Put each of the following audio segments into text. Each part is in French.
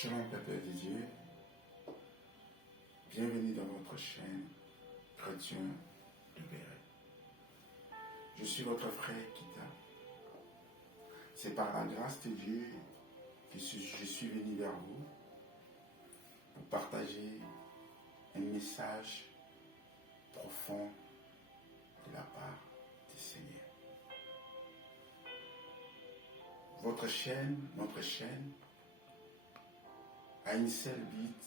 Shalom peuple de Dieu, bienvenue dans votre chaîne Chrétien libéré. Je suis votre frère Kita. C'est par la grâce de Dieu que je suis venu vers vous pour partager un message profond de la part du Seigneur. Votre chaîne, notre chaîne, a une seule but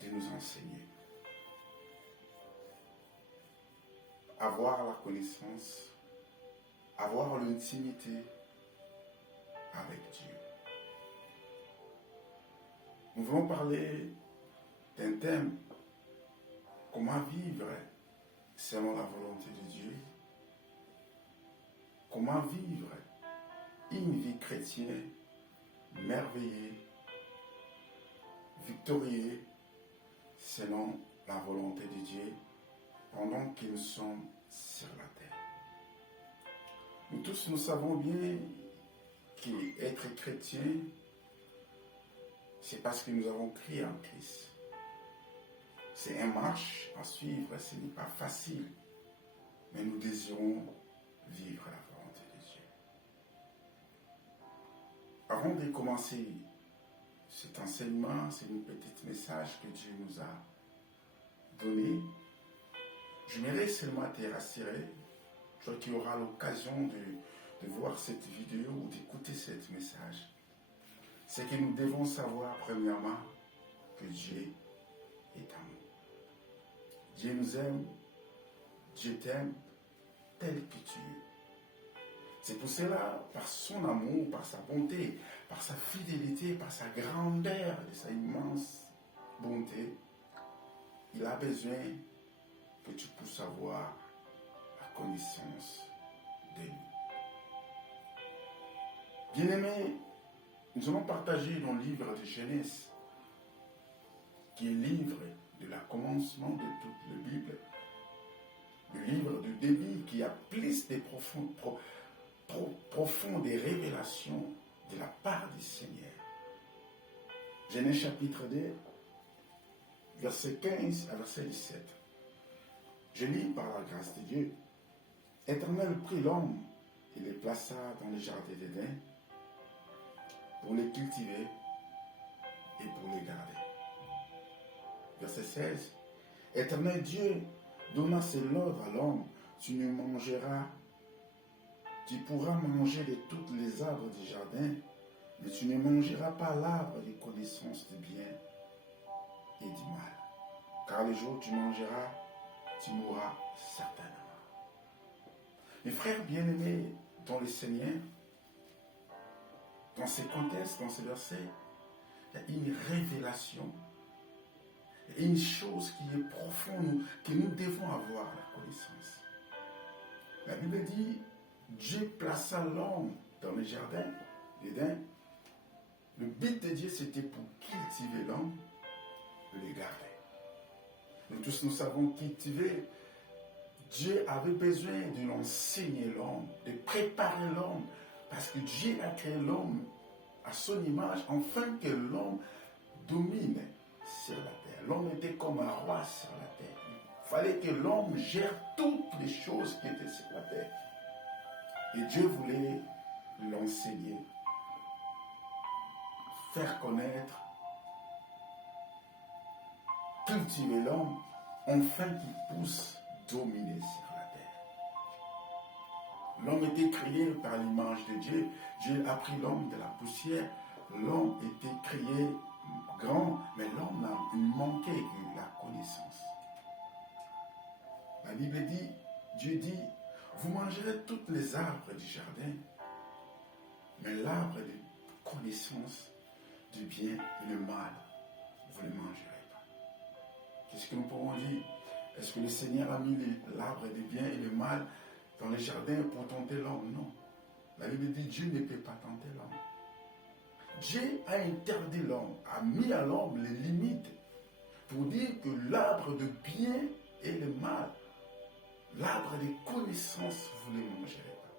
de nous enseigner. Avoir la connaissance, avoir l'intimité avec Dieu. Nous voulons parler d'un thème, comment vivre selon la volonté de Dieu, comment vivre une vie chrétienne merveilleuse, victorieux selon la volonté de Dieu pendant que nous sommes sur la terre. Nous tous, nous savons bien qu'être chrétien, c'est parce que nous avons crié en Christ. C'est une marche à suivre, ce n'est pas facile, mais nous désirons vivre la volonté de Dieu. Avant de commencer cet enseignement, c'est un petit message que Dieu nous a donné. J'aimerais seulement te rassurer, toi qui auras l'occasion de voir cette vidéo ou d'écouter ce message. C'est que nous devons savoir premièrement que Dieu est amour. Dieu nous aime, Dieu t'aime tel que tu es. C'est pour cela, par son amour, par sa bonté, par sa fidélité, par sa grandeur et sa immense bonté, il a besoin que tu puisses avoir la connaissance de lui. Bien-aimés, nous allons partager dans le livre de Genèse, qui est le livre de la commencement de toute la Bible, le livre du début qui a plus de profondes révélations de la part du Seigneur. Genèse chapitre 2, verset 15 à verset 17. Je lis par la grâce de Dieu. L'Éternel prit l'homme et le plaça dans le jardin d'Éden pour les cultiver et pour les garder. Verset 16. Éternel Dieu donna ses ordres à l'homme, tu pourras manger de toutes les arbres du jardin, mais tu ne mangeras pas l'arbre de connaissance du bien et du mal. Car le jour où tu mangeras, tu mourras certainement. Mes frères bien-aimés dans le Seigneur, dans ces contextes, dans ces versets, il y a une révélation, il y a une chose qui est profonde, que nous devons avoir la connaissance. La Bible dit, Dieu plaça l'homme dans le jardin d'Éden. Le but de Dieu, c'était pour cultiver l'homme, le garder. Nous tous, nous savons cultiver. Dieu avait besoin de l'enseigner l'homme, de préparer l'homme, parce que Dieu a créé l'homme à son image, afin que l'homme domine sur la terre. L'homme était comme un roi sur la terre. Il fallait que l'homme gère toutes les choses qui étaient sur la terre. Et Dieu voulait l'enseigner, faire connaître, cultiver l'homme, afin qu'il puisse dominer sur la terre. L'homme était créé par l'image de Dieu. Dieu a pris l'homme de la poussière. L'homme était créé grand, mais l'homme manquait de la connaissance. La Bible dit, Dieu dit, vous mangerez toutes les arbres du jardin, mais l'arbre de connaissance du bien et du mal, vous ne le mangerez pas. Qu'est-ce que nous pouvons dire? Est-ce que le Seigneur a mis l'arbre du bien et du mal dans le jardin pour tenter l'homme? Non. La Bible dit, Dieu ne peut pas tenter l'homme. Dieu a interdit l'homme, a mis à l'homme les limites pour dire que l'arbre de bien et le mal, l'arbre de connaissance, vous ne mangerez pas.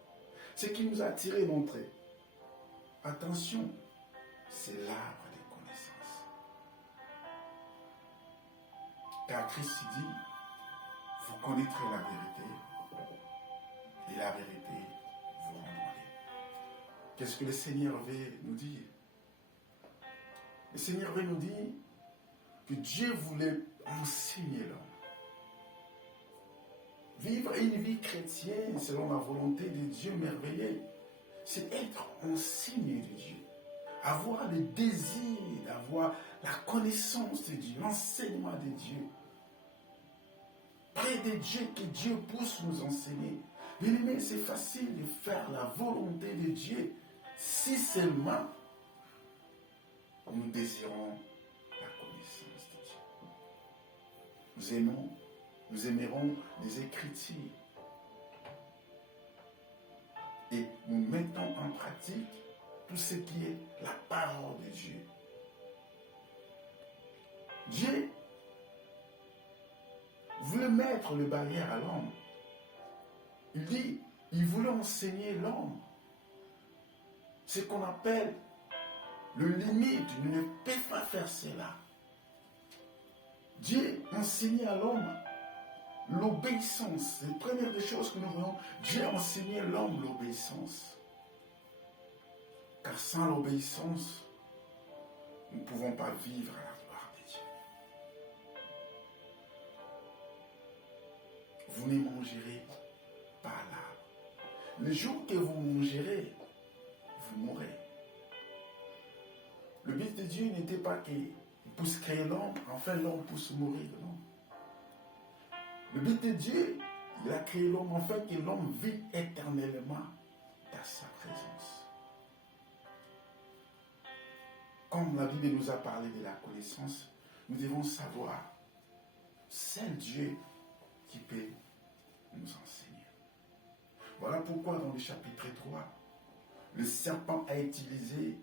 Ce qui nous a tiré d'entrée. Attention, c'est l'arbre des connaissances. Car Christ dit, vous connaîtrez la vérité, et la vérité vous rendra libre. Qu'est-ce que le Seigneur veut nous dire? Le Seigneur veut nous dire que Dieu voulait enseigner l'homme. Vivre une vie chrétienne selon la volonté de Dieu merveilleux, c'est être enseigné de Dieu. Avoir le désir d'avoir la connaissance de Dieu, l'enseignement de Dieu. Près de Dieu, que Dieu puisse nous enseigner. Bien-aimé, c'est facile de faire la volonté de Dieu si seulement nous désirons la connaissance de Dieu. Nous aimerons les Écritures et nous mettons en pratique tout ce qui est la parole de Dieu. Dieu voulait mettre le barrière à l'homme. Il dit, il voulait enseigner l'homme. Ce qu'on appelle le limite, il ne peut pas faire cela. Dieu enseignait à l'homme l'obéissance. C'est la première des choses que nous voyons. Dieu a enseigné à l'homme l'obéissance. Car sans l'obéissance, nous ne pouvons pas vivre à la gloire de Dieu. Vous ne mangerez pas l'arbre. Le jour que vous mangerez, vous mourrez. Le but de Dieu n'était pas qu'il puisse créer l'homme, enfin l'homme puisse mourir, non. Le but de Dieu, il a créé l'homme afin que l'homme vit éternellement dans sa présence. Comme la Bible nous a parlé de la connaissance, nous devons savoir, c'est Dieu qui peut nous enseigner. Voilà pourquoi dans le chapitre 3, le serpent a utilisé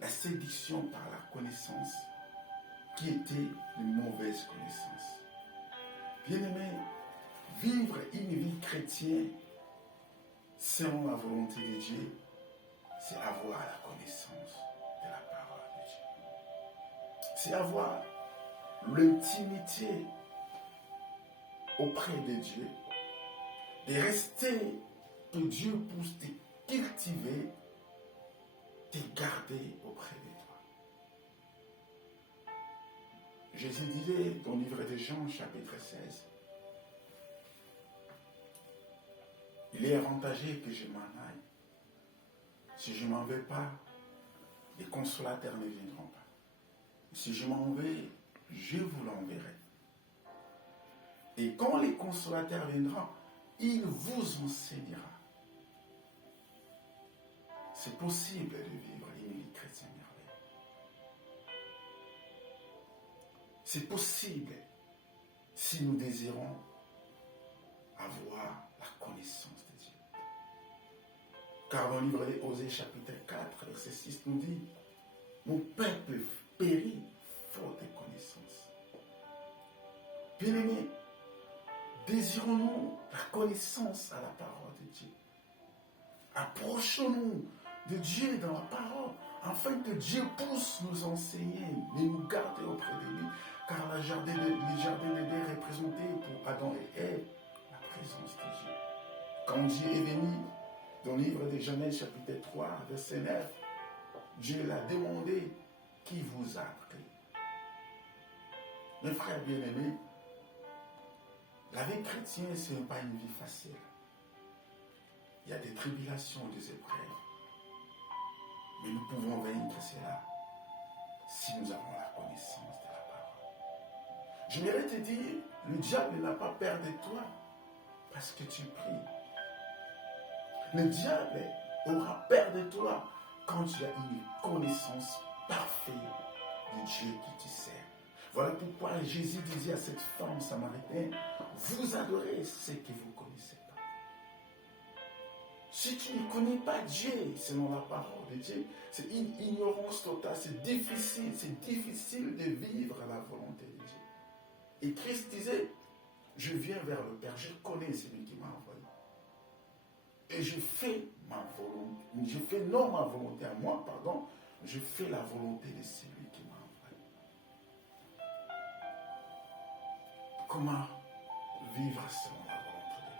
la séduction par la connaissance qui était une mauvaise connaissance. Bien-aimé, vivre une vie chrétienne selon la volonté de Dieu, c'est avoir la connaissance de la parole de Dieu. C'est avoir l'intimité auprès de Dieu, de rester, que Dieu puisse te cultiver, te garder auprès de toi. Jésus disait dans le livre de Jean, chapitre 16, il est avantageux que je m'en aille. Si je ne m'en vais pas, les consolateurs ne viendront pas. Si je m'en vais, je vous l'enverrai. Et quand les consolateurs viendront, il vous enseignera. C'est possible de vivre une vie chrétienne merveilleuse. C'est possible si nous désirons avoir la connaissance de Dieu. Car dans le livre d'Osée, chapitre 4, verset 6, nous dit, mon peuple périt faute de connaissance. Bien-aimés, désirons-nous la connaissance à la parole de Dieu. Approchons-nous de Dieu dans la parole, afin que Dieu puisse nous enseigner, mais nous garder auprès de lui, car les jardins d'Éden représentaient pour Adam et Ève la présence de Dieu. Quand Dieu est venu, dans le livre de Genèse chapitre 3, verset 9, Dieu l'a demandé, qui vous a appris? Mes frères bien-aimés, la vie chrétienne, ce n'est pas une vie facile. Il y a des tribulations, des épreuves. Mais nous pouvons vaincre cela si nous avons la connaissance de la parole. J'aimerais te dire, le diable n'a pas peur de toi parce que tu pries. Le diable aura peur de toi quand tu as une connaissance parfaite de Dieu qui te sert. Voilà pourquoi Jésus disait à cette femme samaritaine, vous adorez ce que vous ne connaissez pas. Si tu ne connais pas Dieu selon la parole de Dieu, c'est une ignorance totale, c'est difficile de vivre la volonté de Dieu. Et Christ disait, je viens vers le Père, je connais celui qui m'a envoyé. Et je fais ma volonté, je fais non ma volonté à moi, pardon, je fais la volonté de celui qui m'a envoyé. Comment vivre selon la volonté de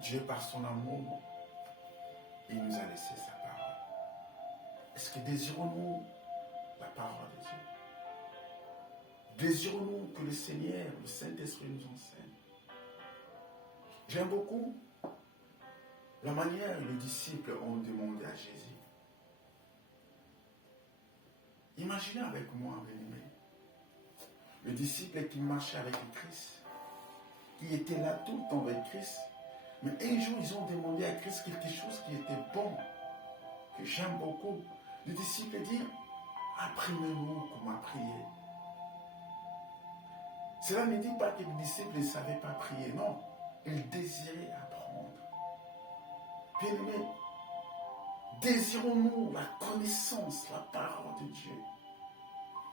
Dieu? Dieu, par son amour, il nous a laissé sa parole. Est-ce que désirons-nous la parole de Dieu? Désirons-nous que le Seigneur, le Saint-Esprit nous enseigne? J'aime beaucoup la manière dont les disciples ont demandé à Jésus. Imaginez avec moi, bien-aimé, le disciple qui marchait avec le Christ, qui était là tout le temps avec Christ, mais un jour ils ont demandé à Christ quelque chose qui était bon, que j'aime beaucoup. Le disciple dit, apprenez-nous comment prier. Cela ne dit pas que les disciples ne savaient pas prier, non, ils désiraient apprendre. Bien-aimé, désirons-nous la connaissance, la parole de Dieu.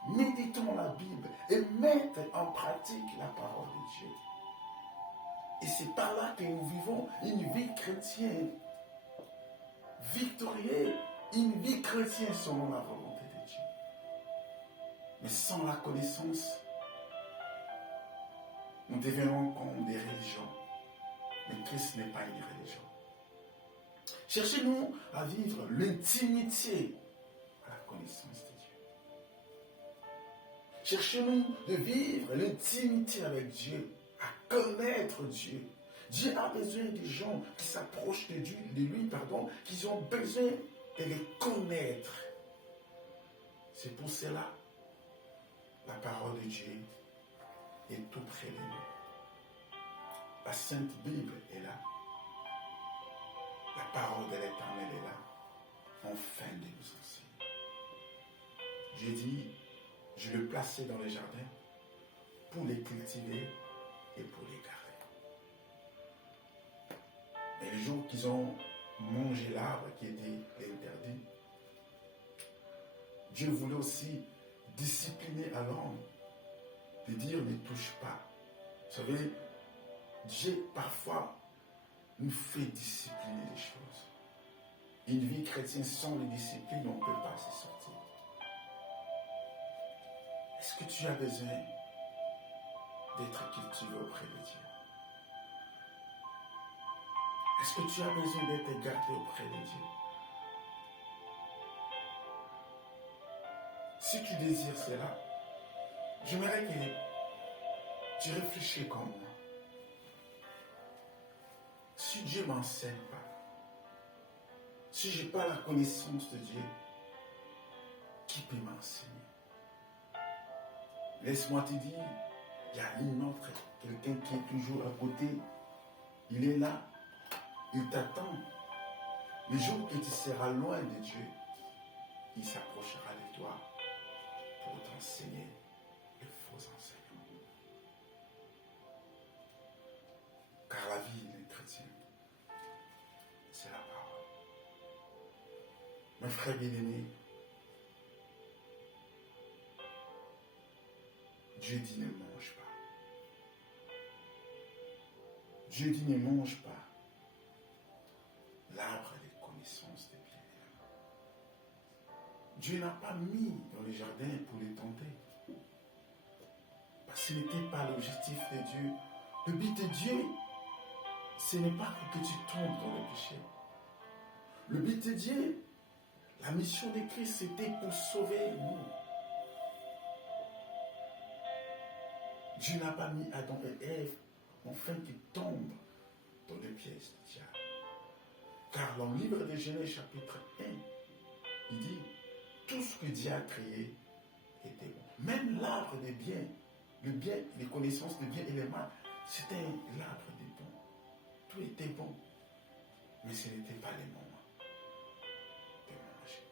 Méditons la Bible et mettons en pratique la parole de Dieu. Et c'est par là que nous vivons une vie chrétienne victorieuse, une vie chrétienne selon la volonté de Dieu. Mais sans la connaissance, nous devenons comme des religions. Mais Christ n'est pas une religion. Cherchez-nous à vivre l'intimité à la connaissance de Dieu. Cherchez-nous de vivre l'intimité avec Dieu, à connaître Dieu. Dieu a besoin des gens qui s'approchent de lui, qui ont besoin de les connaître. C'est pour cela la parole de Dieu est tout près de nous. La Sainte Bible est là. La parole de l'Éternel est là, afin de nous enseigner. J'ai dit, je le plaçais dans le jardin pour les cultiver et pour les garder. Mais le jour qu'ils ont mangé l'arbre qui était interdit, Dieu voulait aussi discipliner à l'homme, de dire ne touche pas. Vous savez, Dieu parfois nous fait discipliner les choses. Une vie chrétienne sans les disciplines, on ne peut pas s'y sortir. Est-ce que tu as besoin d'être cultivé auprès de Dieu? Est-ce que tu as besoin d'être gardé auprès de Dieu? Si tu désires cela, j'aimerais que tu réfléchis comme moi. Si Dieu ne m'enseigne pas, si je n'ai pas la connaissance de Dieu, qui peut m'enseigner? Laisse-moi te dire, il y a une autre, quelqu'un qui est toujours à côté, il est là, il t'attend. Le jour que tu seras loin de Dieu, il s'approchera de toi pour t'enseigner les faux enseignements. Car la vie des chrétiens, c'est la parole. Mes frères bien-aimés, Dieu dit ne mange pas. Dieu dit ne mange pas l'arbre des connaissances des biens et du mal. Dieu n'a pas mis dans le jardin pour les tenter. Parce que ce n'était pas l'objectif de Dieu. Le but de Dieu, ce n'est pas pour que tu tombes dans le péché. Le but de Dieu, la mission de Christ, c'était pour sauver nous. Dieu n'a pas mis Adam et Ève afin qu'ils tombent dans les pièges du diable. Car dans le livre de Genèse chapitre 1, il dit, tout ce que Dieu a créé était bon. Même l'arbre des biens, le bien, les connaissances des biens et les mal, c'était l'arbre des bons. Tout était bon. Mais ce n'était pas les moments de manger.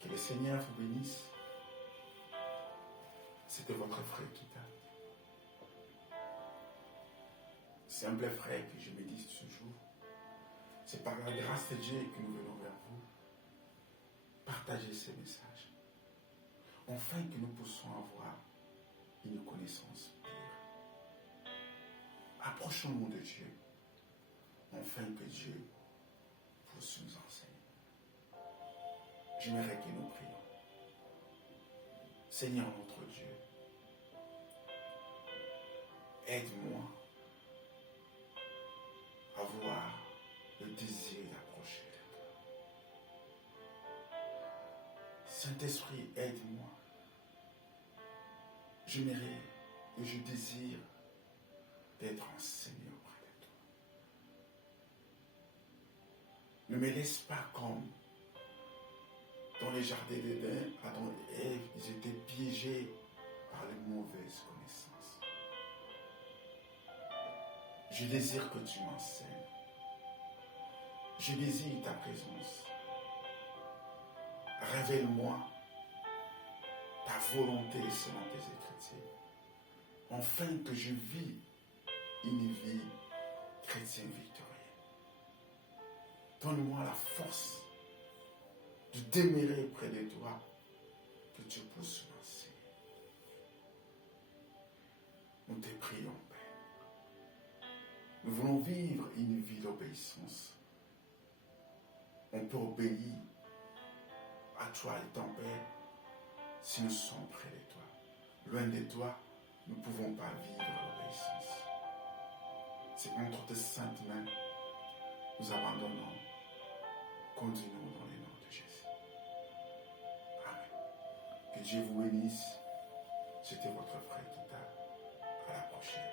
Que le Seigneur vous bénisse. C'était votre frère Kita. Simple frère que je me dis toujours. C'est par la grâce de Dieu que nous venons vers vous. Partagez ces messages. Afin que nous puissions avoir une connaissance pure. Approchons-nous de Dieu. Afin que Dieu puisse nous enseigner. j'aimerais que nous prions. Seigneur notre Dieu, aide-moi à avoir le désir d'approcher de toi. Saint-Esprit, aide-moi. J'aimerais et je désire d'être enseigné auprès de toi. Ne me laisse pas comme dans les jardins d'Éden, Adam et Ève, ils étaient piégés par les mauvaises connaissances. Je désire que tu m'enseignes. Je désire ta présence. Révèle-moi ta volonté selon tes Écritures, afin que je vis une vie chrétienne victorieuse. Donne-moi la force de demeurer près de toi, que tu puisses m'enseigner. Nous te prions, Père. Nous voulons vivre une vie d'obéissance. On peut obéir à toi et ton Père si nous sommes près de toi. Loin de toi, nous ne pouvons pas vivre l'obéissance. C'est entre tes saintes mains, nous abandonnons. Continuons dans le nom de Jésus. Amen. Que Dieu vous bénisse. C'était votre frère Kita. À la prochaine.